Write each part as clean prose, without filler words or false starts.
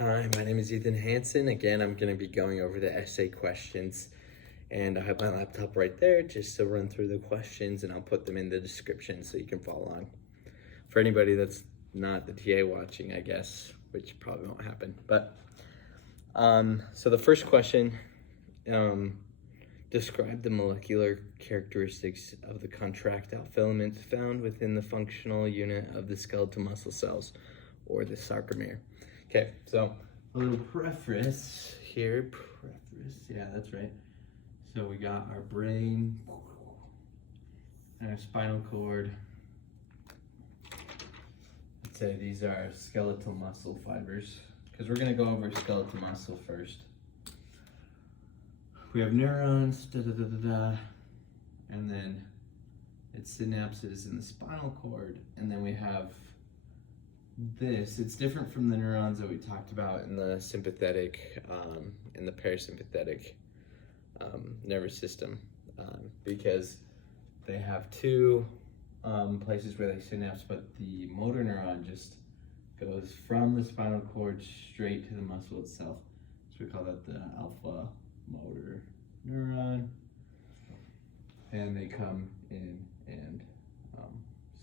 Hi, my name is Ethan Hansen. Again, I'm going to be going over the essay questions, and I have my laptop right there just to run through the questions, and I'll put them in the description so you can follow along. For anybody that's not the TA watching, I guess, which probably won't happen. But so the first question, describe the molecular characteristics of the contractile filaments found within the functional unit of the skeletal muscle cells, or the sarcomere. Okay, so a little preface here. Yeah, that's right. So we got our brain and our spinal cord. Let's say these are skeletal muscle fibers, because we're going to go over skeletal muscle first. We have neurons, and then it's synapses in the spinal cord, and then we have this. It's different from the neurons that we talked about in the sympathetic and the parasympathetic nervous system, because they have two places where they synapse, but the motor neuron just goes from the spinal cord straight to the muscle itself. So we call that the alpha motor neuron, and they come in and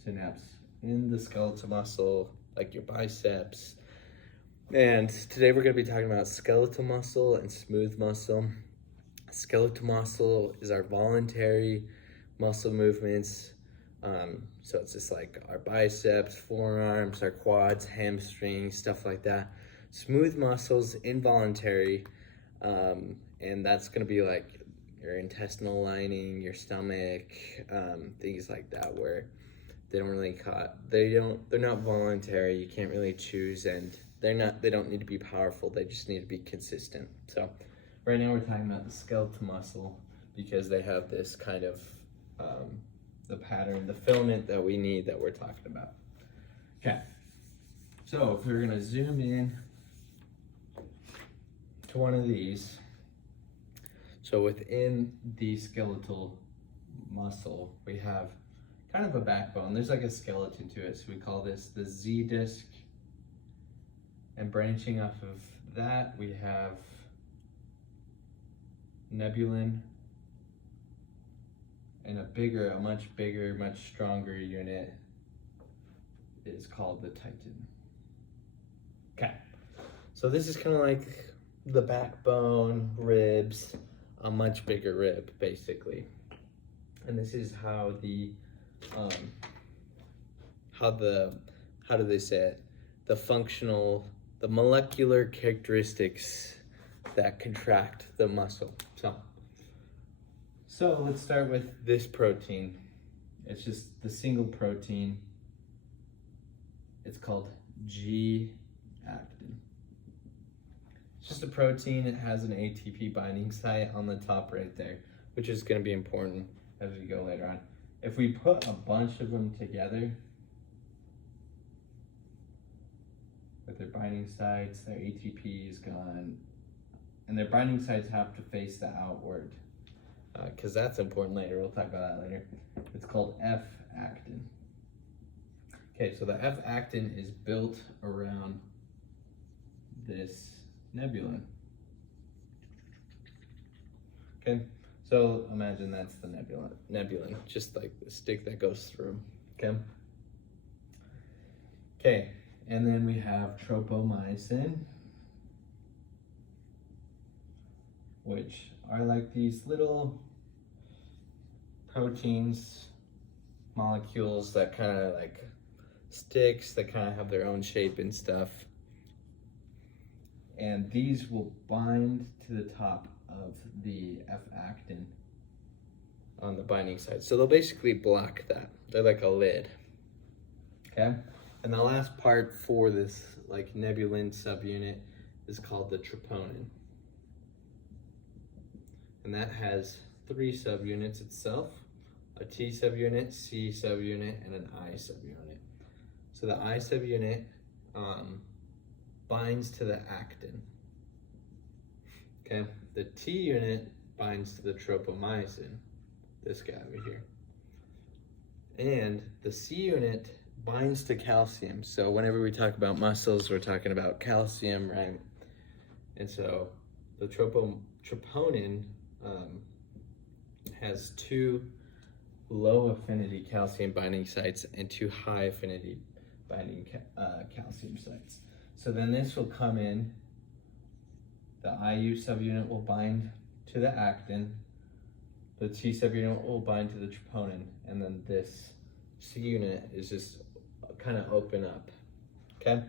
synapse in the skeletal muscle, like your biceps. And today we're going to be talking about skeletal muscle and smooth muscle. Skeletal muscle is our voluntary muscle movements. So it's just like our biceps, forearms, our quads, hamstrings, stuff like that. Smooth muscles, involuntary, and that's going to be like your intestinal lining, your stomach, things like that, where they don't really they're not voluntary. You can't really choose, and they don't need to be powerful. They just need to be consistent. So right now we're talking about the skeletal muscle, because they have this kind of the pattern, the filament that we need, that we're talking about. Okay, so if we're gonna zoom in to one of these, so within the skeletal muscle we have kind of a backbone. There's like a skeleton to it, so we call this the Z disc. And branching off of that, we have nebulin, and a much bigger, much stronger unit is called the titan. Okay, so this is kind of like the backbone, ribs, a much bigger rib, basically. And this is how how do they say it? The molecular characteristics that contract the muscle. So let's start with this protein. It's just the single protein. It's called G-actin. It's just a protein. It has an ATP binding site on the top right there, which is going to be important as we go later on. If we put a bunch of them together with their binding sites, their ATP is gone, and their binding sites have to face the outward, because that's important later. We'll talk about that later. It's called F-actin. Okay, so the F-actin is built around this nebulin. Okay, so imagine that's the nebulin, just like the stick that goes through. Okay, and then we have tropomyosin, which are like these little proteins, molecules that kind of like sticks that kind of have their own shape and stuff. And these will bind to the top of the F-actin on the binding side. So they'll basically block that. They're like a lid. Okay? And the last part for this like nebulin subunit is called the troponin. And that has 3 subunits itself: a T subunit, C subunit, and an I subunit. So the I subunit binds to the actin. Okay, the T unit binds to the tropomyosin, this guy over here. And the C unit binds to calcium. So whenever we talk about muscles, we're talking about calcium, right? And so the troponin has 2 low affinity calcium binding sites and 2 high affinity binding calcium sites. So then this will come in, the IU subunit will bind to the actin, the T subunit will bind to the troponin, and then this C unit is just kind of open up, okay?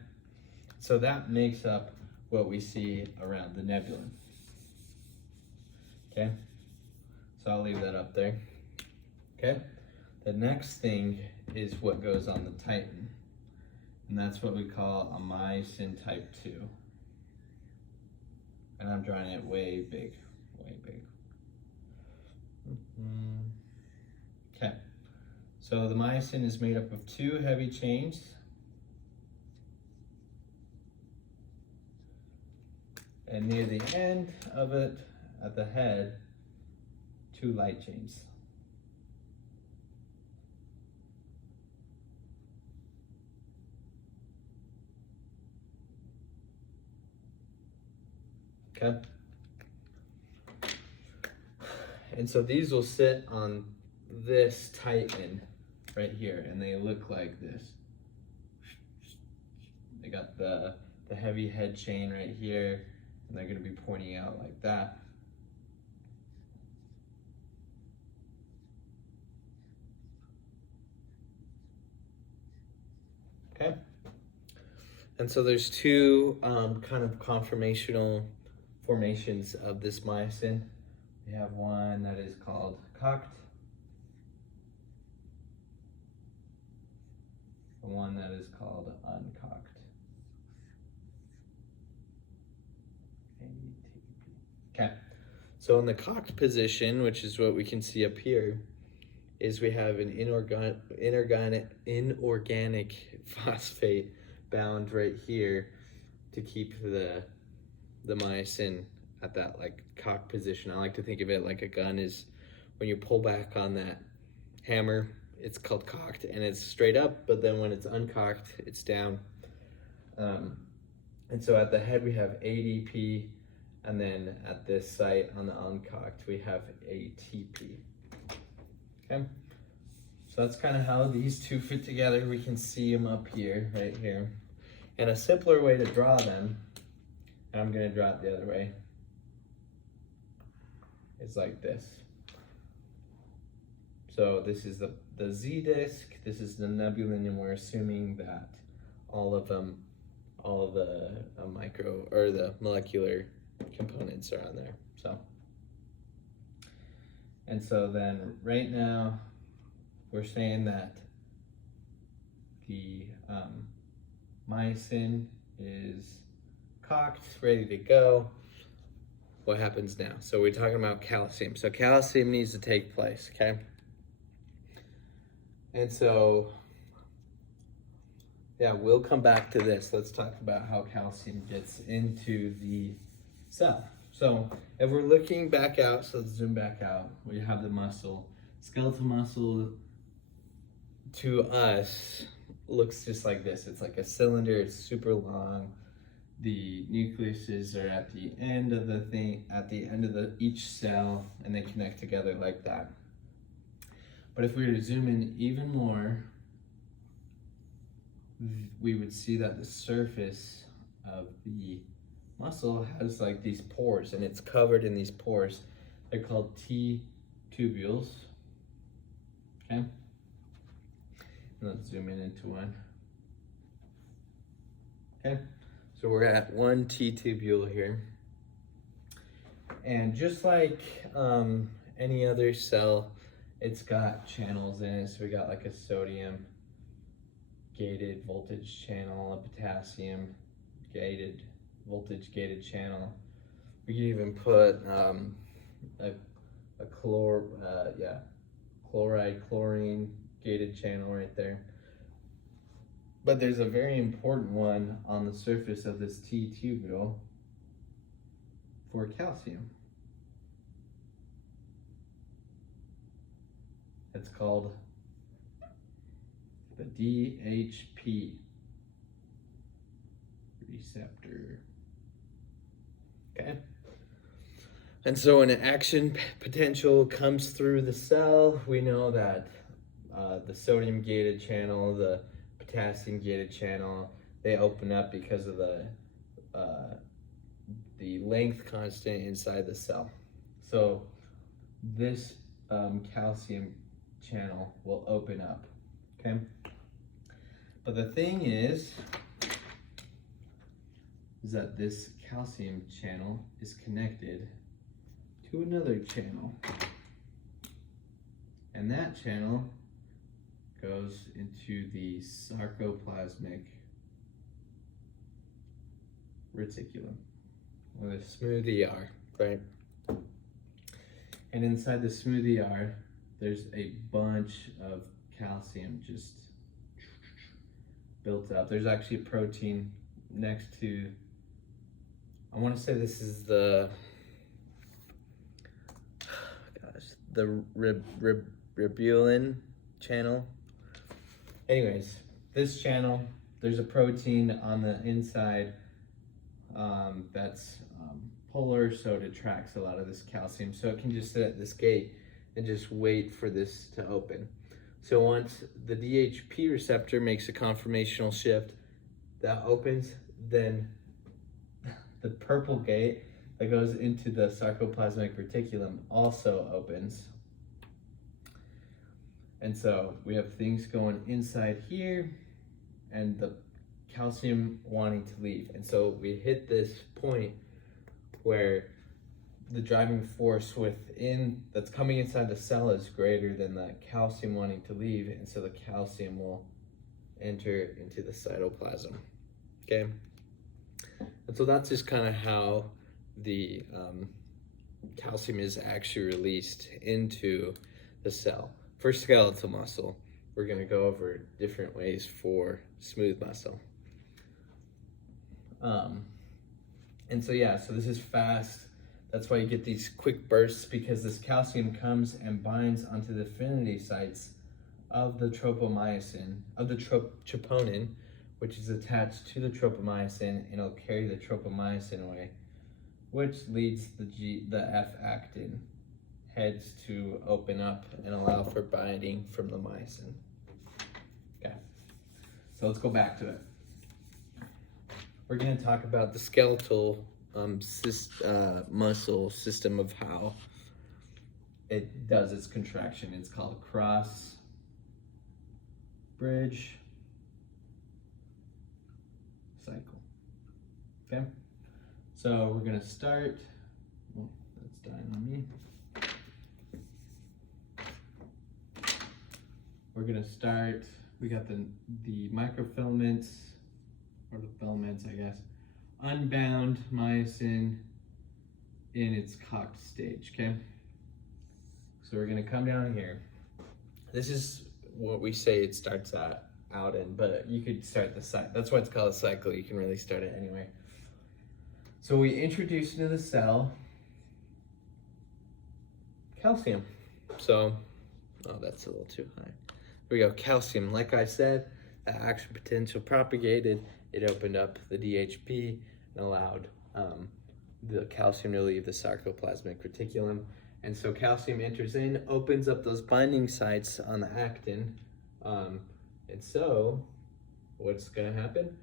So that makes up what we see around the nebula, okay? So I'll leave that up there, okay? The next thing is what goes on the titan, and that's what we call a myosin type 2. And I'm drawing it way big, way big. Okay, so the myosin is made up of 2 heavy chains. And near the end of it, at the head, 2 light chains. Okay. And so these will sit on this titan right here, and they look like this. They got the heavy head chain right here, and they're going to be pointing out like that. Okay. And so there's 2 kind of conformational formations of this myosin. We have one that is called cocked, and one that is called uncocked. Okay, so in the cocked position, which is what we can see up here, is we have an inorganic phosphate bound right here to keep the myosin at that like cocked position. I like to think of it like a gun is when you pull back on that hammer, it's called cocked and it's straight up, but then when it's uncocked, it's down. And so at the head we have ADP, and then at this site on the uncocked we have ATP. Okay, so that's kind of how these 2 fit together. We can see them up here, right here. And a simpler way to draw them, and I'm going to draw it the other way, is like this. So this is the Z disk, this is the nebula, and we're assuming that all of the micro or the molecular components are on there. And so then right now we're saying that the myosin is cocked, ready to go. What happens now? So we're talking about calcium. So calcium needs to take place, okay? And so, yeah, we'll come back to this. Let's talk about how calcium gets into the cell. So if we're looking back out, so let's zoom back out, we have the muscle. Skeletal muscle to us looks just like this. It's like a cylinder, it's super long. The nucleuses are at the end of the thing, at the end of each cell, and they connect together like that. But if we were to zoom in even more, we would see that the surface of the muscle has like these pores, and it's covered in these pores. They're called T-tubules. Okay? Let's zoom in into one. Okay? So we're at one T-tubule here. And just like any other cell, it's got channels in it. So we got like a sodium gated voltage channel, a potassium gated voltage gated channel. We could even put a chloride, chlorine gated channel right there. But there's a very important one on the surface of this T-tubule for calcium. It's called the DHP receptor. Okay. And so when an action potential comes through the cell, we know that the sodium gated channel, the potassium gated channel, they open up because of the length constant inside the cell. So this calcium channel will open up, okay? But the thing is that this calcium channel is connected to another channel. And that channel goes into the sarcoplasmic reticulum, or the smooth ER, right? And inside the smooth ER, there's a bunch of calcium just built up. There's actually a protein next to, I want to say this is the ribulin channel. Anyways, this channel, there's a protein on the inside that's polar, so it attracts a lot of this calcium. So it can just sit at this gate and just wait for this to open. So once the DHP receptor makes a conformational shift, that opens, then the purple gate that goes into the sarcoplasmic reticulum also opens. And so we have things going inside here and the calcium wanting to leave. And so we hit this point where the driving force within that's coming inside the cell is greater than the calcium wanting to leave, and so the calcium will enter into the cytoplasm. Okay, and so that's just kind of how the calcium is actually released into the cell. For skeletal muscle, we're going to go over different ways for smooth muscle. And so yeah, so this is fast. That's why you get these quick bursts, because this calcium comes and binds onto the affinity sites of the tropomyosin, of the troponin, which is attached to the tropomyosin, and it'll carry the tropomyosin away, which leads the F-actin heads to open up and allow for binding from the myosin. Okay, so let's go back to it. We're going to talk about the skeletal muscle system of how it does its contraction. It's called cross bridge cycle. Okay, so we're going to start. Oh, that's dying on me. We're going to start. We got the microfilaments, or the filaments, I guess, unbound myosin in its cocked stage, okay? So we're gonna come down here. This is what we say it starts out in, but you could start the cycle. That's why it's called a cycle. You can really start it anyway. So we introduce into the cell calcium. So, oh, that's a little too high. Here we go, calcium. Like I said, the action potential propagated. It opened up the DHP and allowed the calcium to leave the sarcoplasmic reticulum. And so calcium enters in, opens up those binding sites on the actin. And so what's going to happen?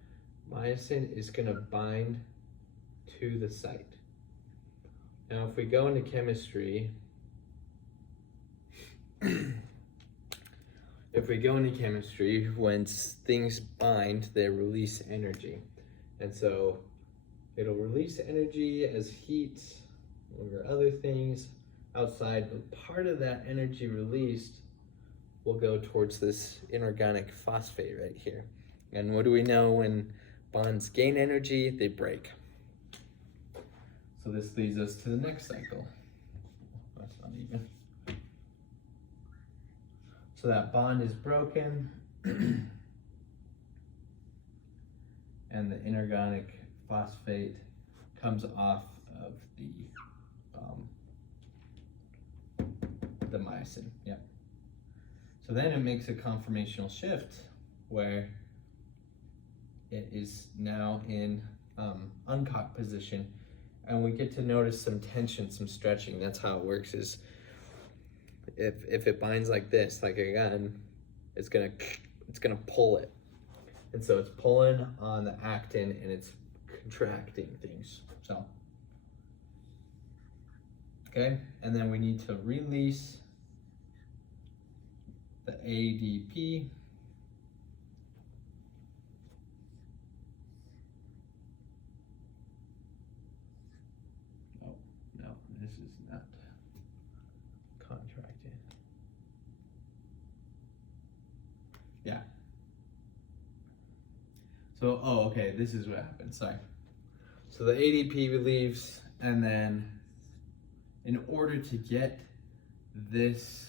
Myosin is going to bind to the site. Now, if we go into chemistry, when things bind, they release energy. And so it'll release energy as heat or other things outside, but part of that energy released will go towards this inorganic phosphate right here. And what do we know when bonds gain energy? They break. So this leads us to the next cycle. That's not even. So that bond is broken, and the inorganic phosphate comes off of the myosin. Yep. So then it makes a conformational shift, where it is now in uncocked position, and we get to notice some tension, some stretching. That's how it works. Is if it binds like this, like a gun, it's gonna pull it, and so it's pulling on the actin and it's contracting things. So okay, and then we need to release the ADP. Oh, no, this is not contracting. Yeah. So, oh, okay, this is what happens, sorry. So the ADP relieves, and then in order to get this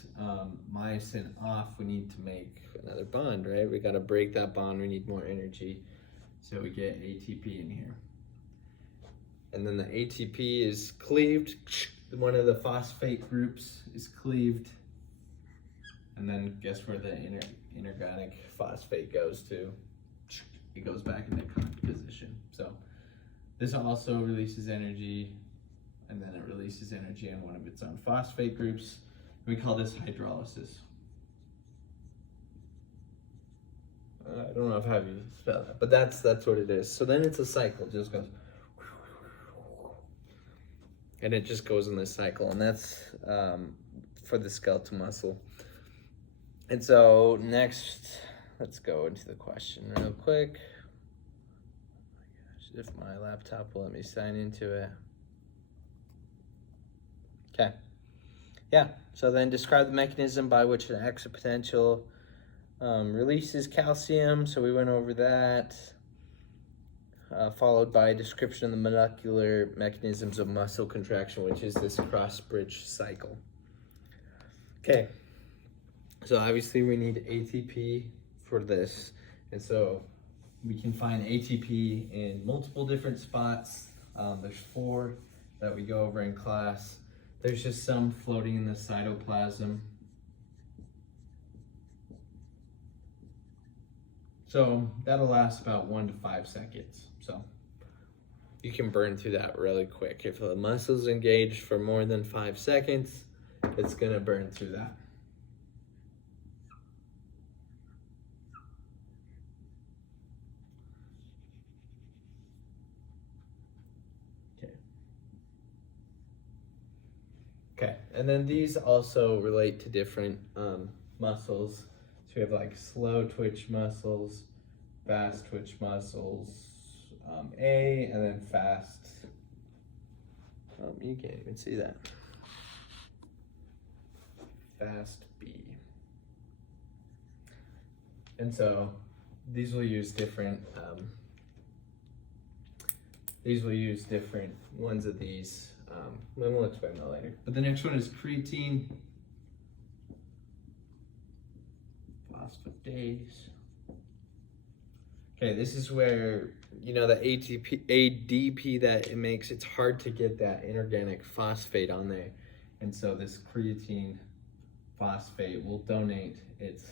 myosin off, we need to make another bond, right? We gotta break that bond, we need more energy. So we get ATP in here. And then the ATP is cleaved. One of the phosphate groups is cleaved. And then guess where the inorganic phosphate goes to? It goes back into cocked position. So this also releases energy, and then it releases energy on one of its own phosphate groups. We call this hydrolysis. I don't know how you spell that, but that's what it is. So then it's a cycle, just goes, and it just goes in this cycle, and that's for the skeletal muscle. And so next, let's go into the question real quick. Oh my gosh, if my laptop will let me sign into it. Okay. Yeah, so then describe the mechanism by which an exopotential releases calcium. So we went over that, followed by a description of the molecular mechanisms of muscle contraction, which is this cross-bridge cycle. Okay, so obviously we need ATP for this. And so we can find ATP in multiple different spots. There's 4 that we go over in class. There's just some floating in the cytoplasm. So that'll last about 1 to 5 seconds. So you can burn through that really quick. If the muscle's engaged for more than 5 seconds, it's gonna burn through that. Okay, and then these also relate to different muscles. So we have like slow twitch muscles, fast twitch muscles, A, and then fast. You can't even see that. Fast B. And so these will use different ones of these. We'll explain that later. But the next one is creatine phosphatase. Okay, this is where, you know, the ADP that it makes, it's hard to get that inorganic phosphate on there. And so this creatine phosphate will donate its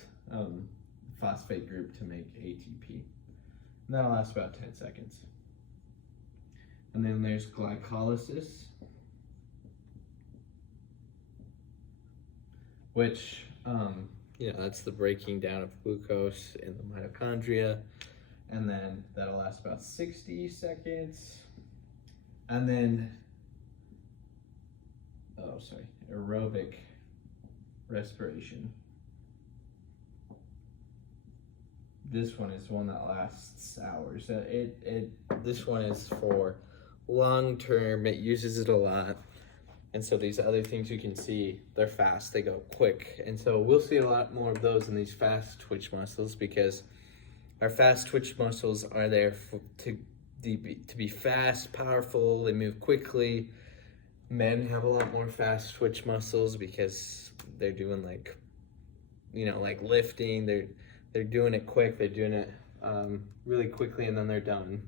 phosphate group to make ATP. And that'll last about 10 seconds. And then there's glycolysis, which, you know, that's the breaking down of glucose in the mitochondria. And then that'll last about 60 seconds. And then, aerobic respiration. This one is one that lasts hours. This one is for long term. It uses it a lot. And so these other things you can see, they're fast, they go quick. And so we'll see a lot more of those in these fast twitch muscles, because our fast twitch muscles are there to be fast, powerful, they move quickly. Men have a lot more fast twitch muscles because they're doing like, you know, like lifting, they're doing it quick, they're doing it really quickly, and then they're done.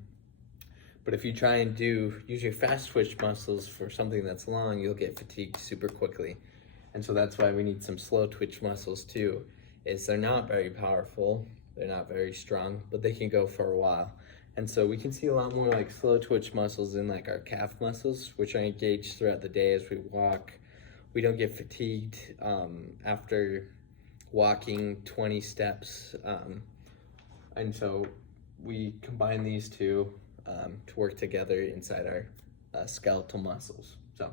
But if you try and use your fast twitch muscles for something that's long, you'll get fatigued super quickly. And so that's why we need some slow twitch muscles too, is they're not very powerful, They're not very strong, but they can go for a while. And so we can see a lot more like slow twitch muscles in like our calf muscles, which are engaged throughout the day as we walk. We don't get fatigued after walking 20 steps. And so we combine these two to work together inside our skeletal muscles. So,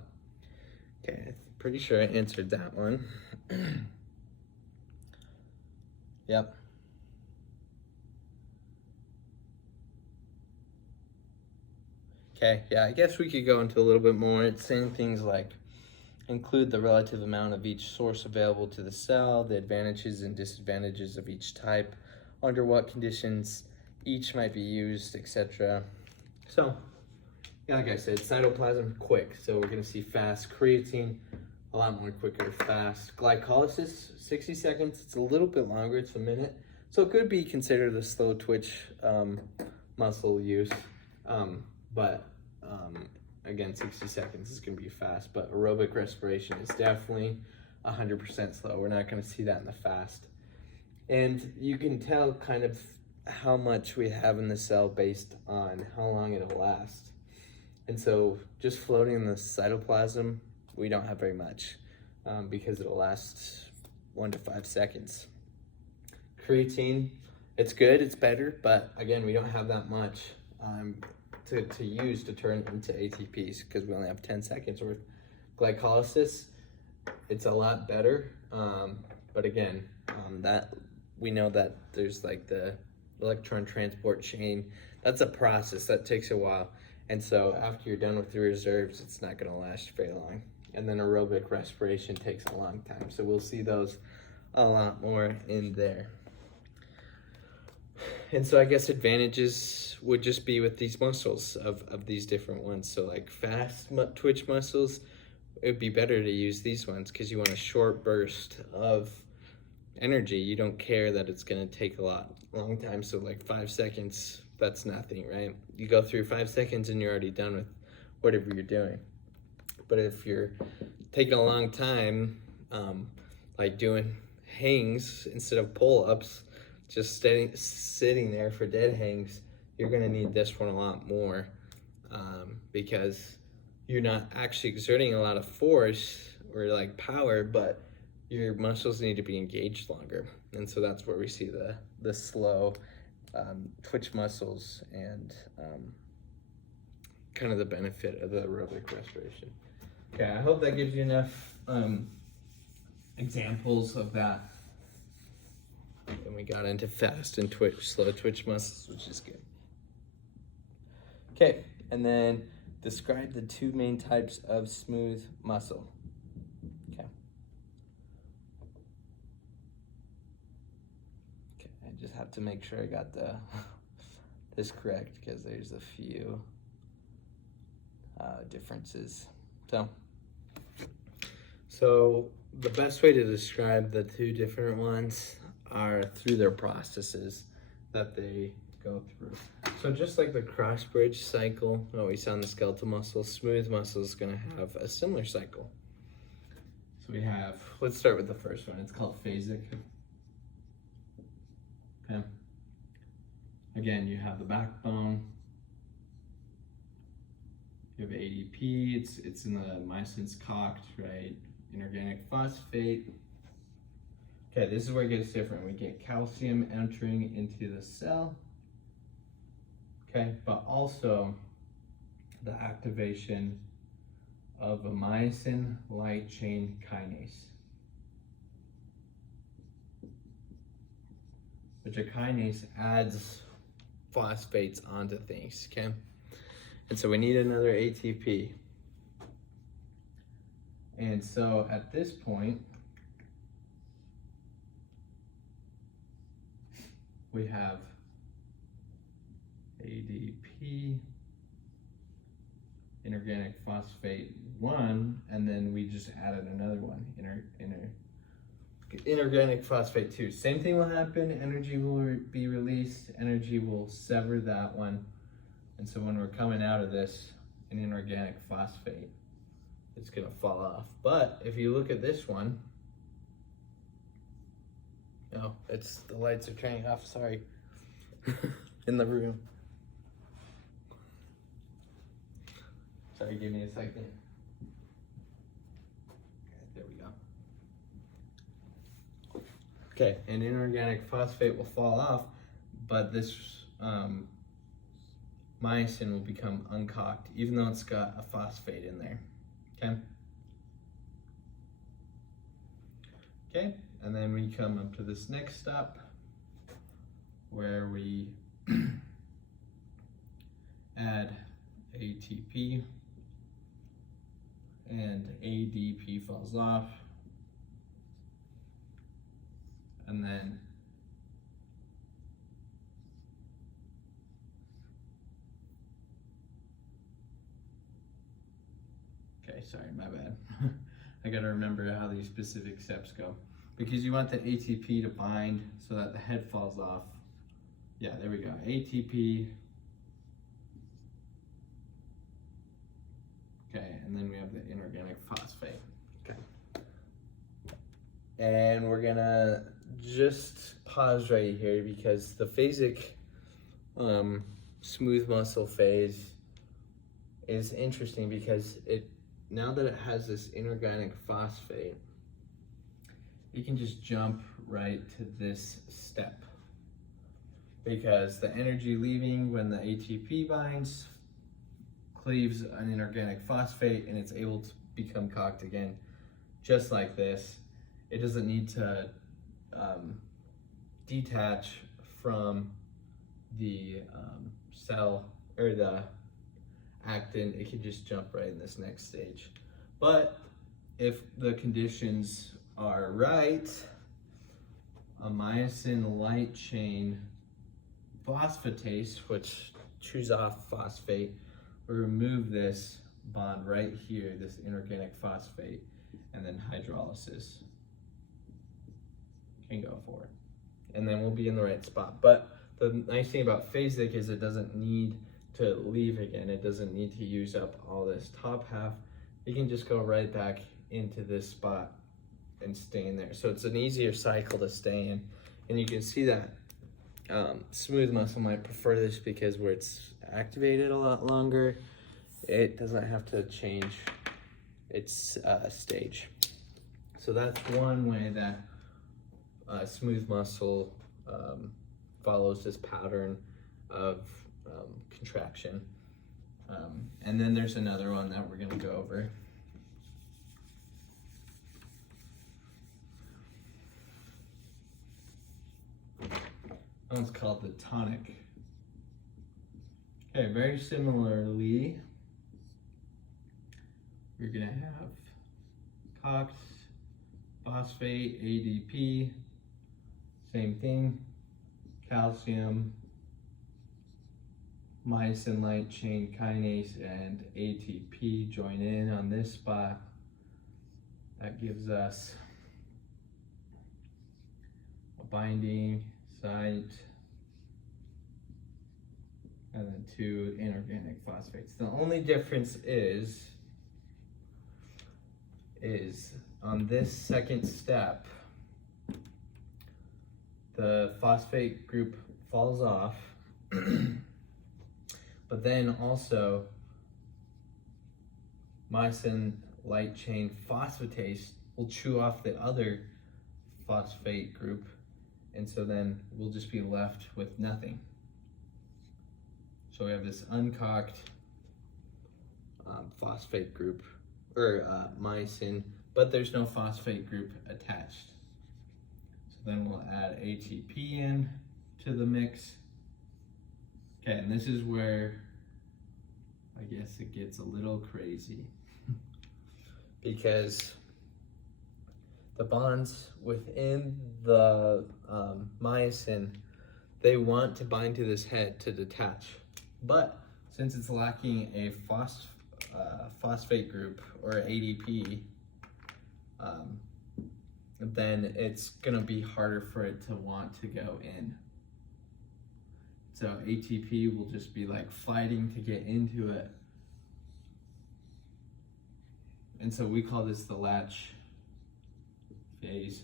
okay, I'm pretty sure I answered that one. Yep. Okay, yeah, I guess we could go into a little bit more. It's saying things like include the relative amount of each source available to the cell, the advantages and disadvantages of each type, under what conditions each might be used, etc. So, yeah, like I said, cytoplasm, quick. So we're gonna see fast creatine, a lot more quicker, fast. Glycolysis, 60 seconds. It's a little bit longer, it's a minute. So it could be considered a slow twitch muscle use. Again, 60 seconds is going to be fast, but aerobic respiration is definitely 100% slow. We're not going to see that in the fast. And you can tell kind of how much we have in the cell based on how long it'll last. And so just floating in the cytoplasm, we don't have very much because it'll last 1 to 5 seconds. Creatine, it's good, it's better, but again, we don't have that much to use to turn into ATPs because we only have 10 seconds worth. Glycolysis, it's a lot better, but again, that we know that there's like the electron transport chain. That's a process that takes a while, and so after you're done with the reserves, it's not going to last very long. And then aerobic respiration takes a long time, so we'll see those a lot more in there. And so I guess advantages would just be with these muscles of these different ones. So like fast twitch muscles, it would be better to use these ones because you want a short burst of energy. You don't care that it's going to take a long time. So like 5 seconds, that's nothing, right? You go through 5 seconds and you're already done with whatever you're doing. But if you're taking a long time, like doing hangs instead of pull-ups, just sitting there for dead hangs, you're gonna need this one a lot more because you're not actually exerting a lot of force or like power, but your muscles need to be engaged longer. And so that's where we see the slow twitch muscles and kind of the benefit of the aerobic respiration. Okay, I hope that gives you enough examples of that. And we got into fast and slow twitch muscles, which is good. Okay, and then describe the 2 main types of smooth muscle. Okay. Okay, I just have to make sure I got this correct because there's a few differences. So the best way to describe the 2 different ones are through their processes that they go through. So just like the cross bridge cycle that we saw in the skeletal muscle, smooth muscle is going to have a similar cycle. So we have, let's start with the first one. It's called phasic. Okay. Again, you have the backbone. You have ADP. It's in the myosin's cocked, right? Inorganic phosphate. Okay, this is where it gets different. We get calcium entering into the cell. Okay, but also the activation of a myosin light chain kinase, which a kinase adds phosphates onto things, okay? And so we need another ATP. And so at this point, we have ADP, inorganic phosphate 1, and then we just added another one, inorganic phosphate 2. Same thing will happen, energy will be released, energy will sever that one. And so when we're coming out of this, an inorganic phosphate, it's gonna fall off. But if you look at this one, Oh, it's the lights are turning off, sorry. In the room. Sorry, give me a second. Okay, there we go. Okay, an inorganic phosphate will fall off, but this myosin will become uncocked, even though it's got a phosphate in there. Okay? Okay, and then we come up to this next step where we add ATP and ADP falls off, and then okay, sorry, my bad. I gotta remember how these specific steps go. Because you want the ATP to bind so that the head falls off. Yeah, there we go. ATP. Okay, and then we have the inorganic phosphate. Okay. And we're gonna just pause right here because the phasic smooth muscle phase is interesting because now that it has this inorganic phosphate, you can just jump right to this step because the energy leaving when the ATP binds cleaves an inorganic phosphate and it's able to become cocked again, just like this. It doesn't need to detach from the cell or the actin. It can just jump right in this next stage. But if the conditions are right, a myosin light chain phosphatase, which chews off phosphate, will remove this bond right here, this inorganic phosphate, and then hydrolysis can go forward. And then we'll be in the right spot. But the nice thing about phasic is it doesn't need to leave again. It doesn't need to use up all this top half. You can just go right back into this spot and stay in there. So it's an easier cycle to stay in. And you can see that smooth muscle might prefer this because where it's activated a lot longer, it doesn't have to change its stage. So that's one way that smooth muscle follows this pattern of contraction. And then there's another one that we're going to go over. That one's called the tonic. Okay, very similarly, we're going to have COX, phosphate, ADP, same thing, calcium, myosin light chain kinase, and ATP join in on this spot. That gives us a binding site and then two inorganic phosphates. The only difference is on this second step, the phosphate group falls off, but then also myosin light chain phosphatase will chew off the other phosphate group, and so then we'll just be left with nothing. So we have this uncocked phosphate group, or myosin, but there's no phosphate group attached. So then we'll add ATP in to the mix. Okay, and this is where I guess it gets a little crazy because the bonds within the myosin, they want to bind to this head to detach. But since it's lacking a phosphate group or ADP, then it's gonna be harder for it to want to go in. So ATP will just be like fighting to get into it. And so we call this the latch phase.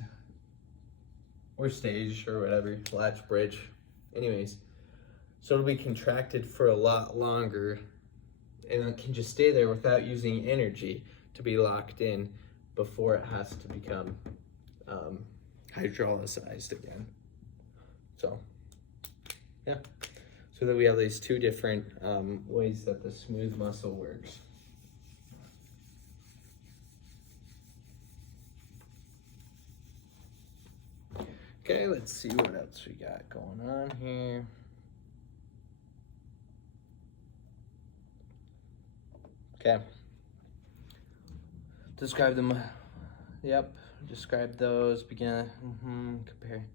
or stage or whatever, latch bridge. Anyways, so it'll be contracted for a lot longer, and it can just stay there without using energy to be locked in before it has to become hydrolyzed again. So yeah, so that we have these two different ways that the smooth muscle works. Okay, let's see what else we got going on here. Okay. Describe them. Yep. Describe those. Begin. Compare.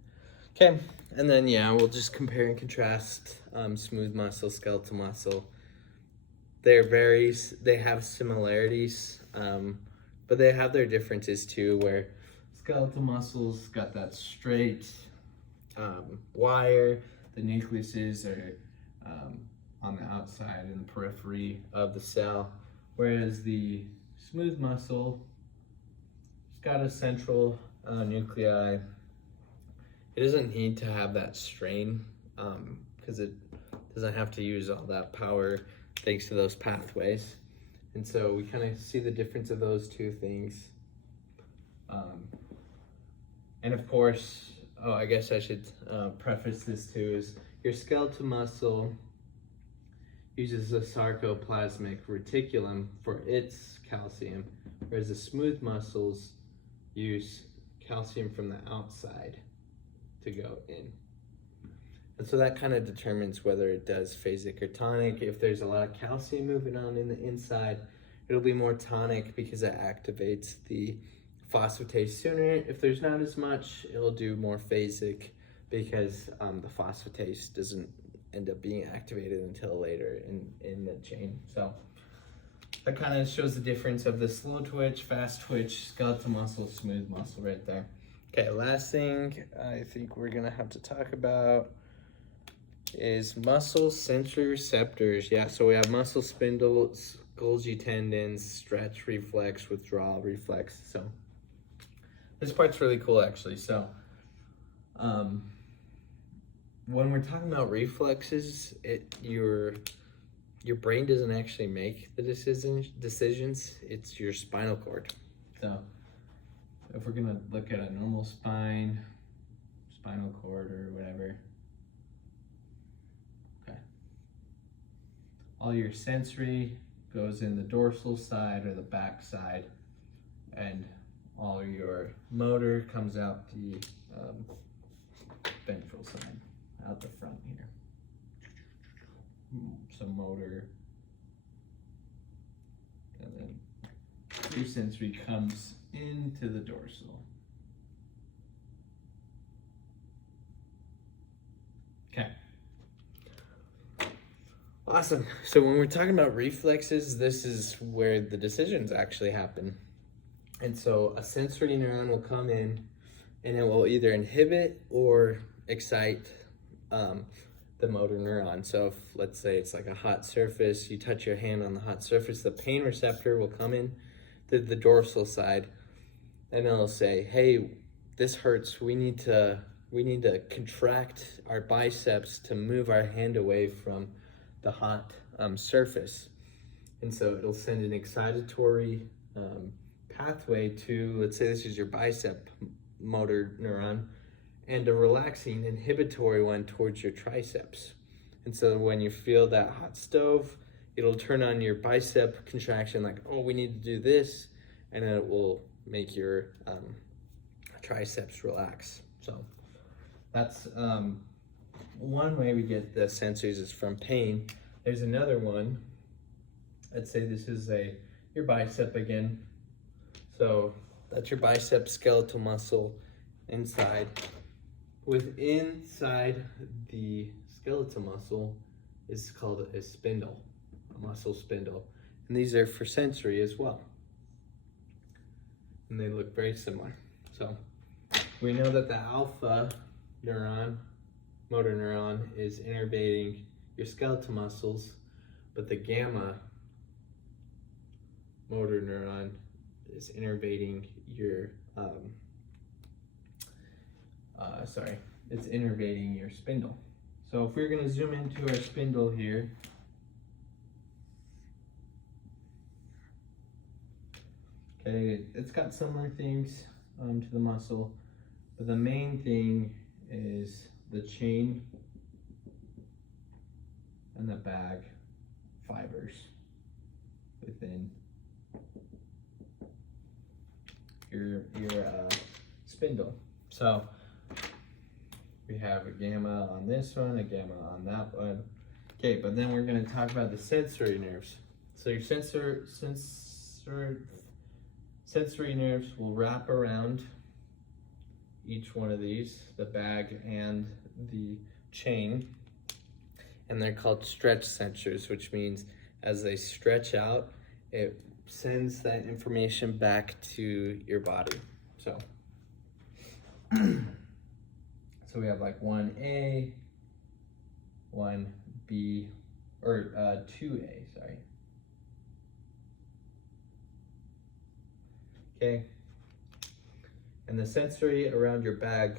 Okay. And then yeah, we'll just compare and contrast smooth muscle, skeletal muscle. They have similarities, but they have their differences too, where skeletal muscles got that straight wire. The nucleuses are on the outside in the periphery of the cell, whereas the smooth muscle, it's got a central nuclei. It doesn't need to have that strain because it doesn't have to use all that power thanks to those pathways. And so we kind of see the difference of those two things. And of course, I guess I should preface this too, is your skeletal muscle uses a sarcoplasmic reticulum for its calcium, whereas the smooth muscles use calcium from the outside to go in. And so that kind of determines whether it does phasic or tonic. If there's a lot of calcium moving on in the inside, it'll be more tonic because it activates the phosphatase sooner. If there's not as much, it'll do more phasic because the phosphatase doesn't end up being activated until later in the chain. So that kind of shows the difference of the slow twitch, fast twitch, skeletal muscle, smooth muscle right there. Okay, last thing I think we're gonna have to talk about is muscle sensory receptors. Yeah, so we have muscle spindles, golgi tendons, stretch reflex, withdrawal reflex. So this part's really cool actually. So when we're talking about reflexes, your brain doesn't actually make the decisions, it's your spinal cord. So if we're gonna look at a normal spinal cord or whatever, okay, all your sensory goes in the dorsal side or the back side, and all your motor comes out the ventral side, out the front here. Some motor, and then your sensory comes into the dorsal. Okay. Awesome. So when we're talking about reflexes, this is where the decisions actually happen. And so a sensory neuron will come in and it will either inhibit or excite the motor neuron. So if, let's say it's like a hot surface, you touch your hand on the hot surface, the pain receptor will come in to the dorsal side and it'll say, hey, this hurts, we need to contract our biceps to move our hand away from the hot surface. And so it'll send an excitatory pathway to, let's say this is your bicep motor neuron, and a relaxing inhibitory one towards your triceps. And so when you feel that hot stove, it'll turn on your bicep contraction like, oh, we need to do this, and then it will make your triceps relax. So that's one way we get the sensors is from pain. There's another one. Let's say this is your bicep again. So that's your bicep skeletal muscle inside. Inside the skeletal muscle is called a spindle, a muscle spindle. And these are for sensory as well. And they look very similar. So we know that the alpha neuron, motor neuron, is innervating your skeletal muscles, but the gamma motor neuron is innervating your it's innervating your spindle. So if we're going to zoom into our spindle here, okay, it's got similar things to the muscle, but the main thing is the chain and the bag fibers within your spindle. So we have a gamma on this one, a gamma on that one. Okay, but then we're going to talk about the sensory nerves. So your sensory nerves will wrap around each one of these, the bag and the chain, and they're called stretch sensors, which means as they stretch out, it sends that information back to your body. So we have like 1A, 1B, or 2A, sorry. Okay, and the sensory around your bag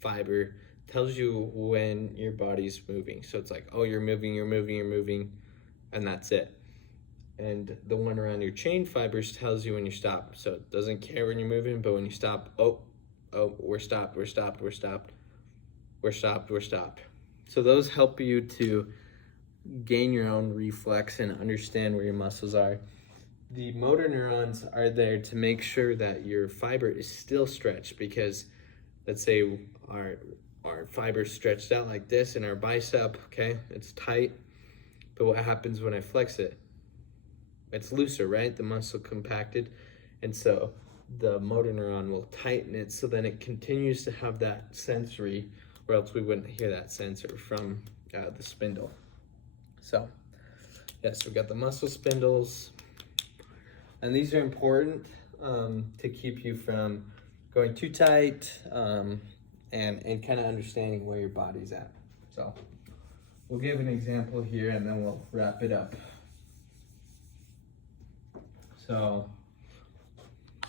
fiber tells you when your body's moving. So it's like, oh, you're moving, and that's it. And the one around your chain fibers tells you when you stop. So it doesn't care when you're moving, but when you stop, oh, we're stopped. So those help you to gain your own reflex and understand where your muscles are. The motor neurons are there to make sure that your fiber is still stretched, because let's say our fiber's stretched out like this in our bicep, okay? It's tight, but what happens when I flex it? It's looser, right? The muscle compacted, and so the motor neuron will tighten it so then it continues to have that sensory, or else we wouldn't hear that sensor from the spindle. So yes, we've got the muscle spindles, and these are important to keep you from going too tight and kind of understanding where your body's at. So we'll give an example here and then we'll wrap it up. So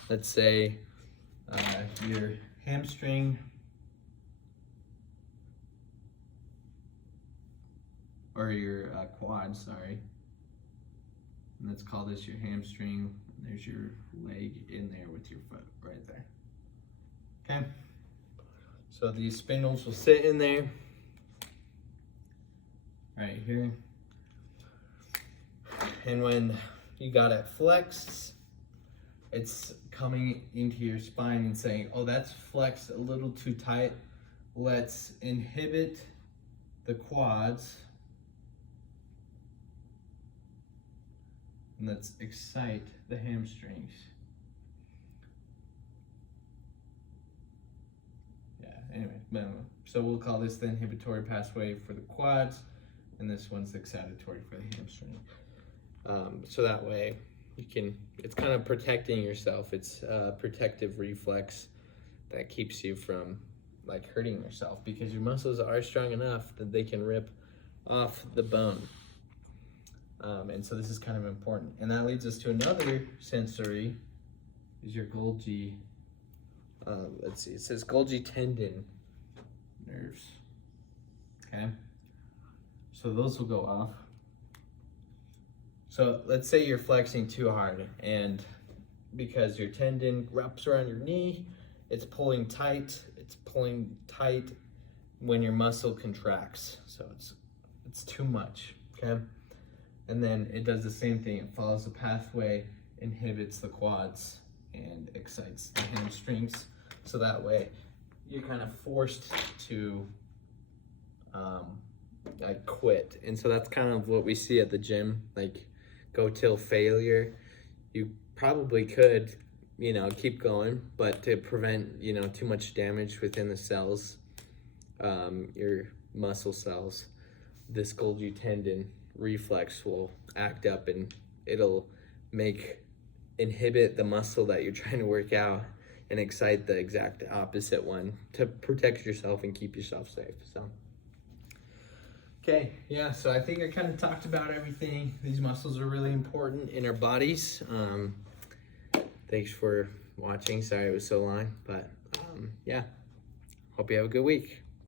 let's say your hamstring or your quad, sorry. And let's call this your hamstring. There's your leg in there with your foot right there. Okay. So these spindles will sit in there right here. And when you got it flexed, it's coming into your spine and saying, oh, that's flexed a little too tight. Let's inhibit the quads. And let's excite the hamstrings. Yeah, anyway, so we'll call this the inhibitory pathway for the quads, and this one's the excitatory for the hamstring. So that way you can, it's kind of protecting yourself. It's a protective reflex that keeps you from like hurting yourself, because your muscles are strong enough that they can rip off the bone. And so this is kind of important. And that leads us to another sensory, is your golgi. Let's see, it says golgi tendon nerves. Okay, so those will go off. So let's say you're flexing too hard, and because your tendon wraps around your knee, it's pulling tight when your muscle contracts. So it's too much, okay? And then it does the same thing. It follows the pathway, inhibits the quads, and excites the hamstrings. So that way you're kind of forced to like quit. And so that's kind of what we see at the gym, like go till failure. You probably could, keep going, but to prevent, too much damage within the cells, your muscle cells, this Golgi tendon reflex will act up and it'll inhibit the muscle that you're trying to work out and excite the exact opposite one to protect yourself and keep yourself safe. So okay, yeah, so I think I kind of talked about everything. These muscles are really important in our bodies. Thanks for watching. Sorry it was so long, but yeah. Hope you have a good week.